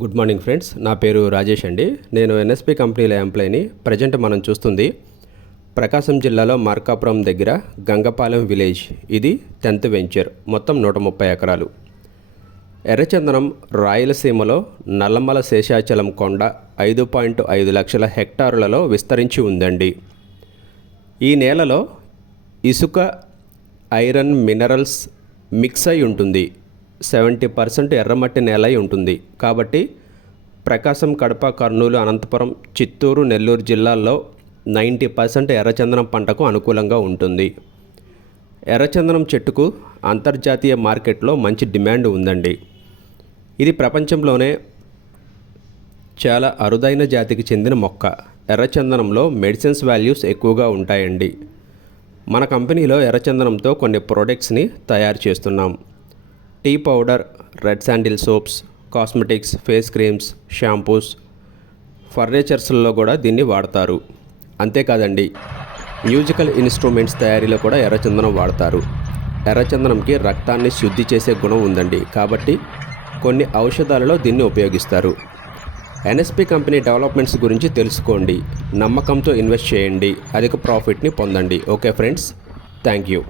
Good morning friends, నా పేరు రాజేష్ అండి. నేను ఎన్ఎస్పి కంపెనీల ఎంప్లాయీని. ప్రజెంట్ మనం చూస్తుంది ప్రకాశం జిల్లాలో మార్కాపురం దగ్గర గంగపాలెం విలేజ్. ఇది 10th వెంచర్, మొత్తం 130 ఎకరాలు. ఎర్రచందనం రాయలసీమలో నల్లమల శేషాచలం కొండ 5.5 లక్షల హెక్టారులలో విస్తరించి ఉందండి. ఈ నేలలో ఇసుక, ఐరన్, మినరల్స్ మిక్స్ అయి ఉంటుంది. 70% ఎర్రమట్టి నేల అయి ఉంటుంది. కాబట్టి ప్రకాశం, కడప, కర్నూలు, అనంతపురం, చిత్తూరు, నెల్లూరు జిల్లాల్లో 90% ఎర్రచందనం పంటకు అనుకూలంగా ఉంటుంది. ఎర్రచందనం చెట్టుకు అంతర్జాతీయ మార్కెట్లో మంచి డిమాండ్ ఉందండి. ఇది ప్రపంచంలోనే చాలా అరుదైన జాతికి చెందిన మొక్క. ఎర్రచందనంలో మెడిసిన్స్ వాల్యూస్ ఎక్కువగా ఉంటాయండి. మన కంపెనీలో ఎర్రచందనంతో కొన్ని ప్రోడక్ట్స్ని తయారు చేస్తున్నాం. Tea powder, red sandal soaps, cosmetics, face creams, shampoos, ఫర్నిచర్స్లో కూడా దీన్ని వాడతారు. అంతేకాదండి, మ్యూజికల్ ఇన్స్ట్రుమెంట్స్ తయారీలో కూడా ఎర్రచందనం వాడతారు. ఎర్రచందనంకి రక్తాన్ని శుద్ధి చేసే గుణం ఉందండి. కాబట్టి కొన్ని ఔషధాలలో దీన్ని ఉపయోగిస్తారు. ఎన్ఎస్పి కంపెనీ డెవలప్మెంట్స్ గురించి తెలుసుకోండి. నమ్మకంతో ఇన్వెస్ట్ చేయండి. అధిక ప్రాఫిట్ని పొందండి. Okay friends, thank you.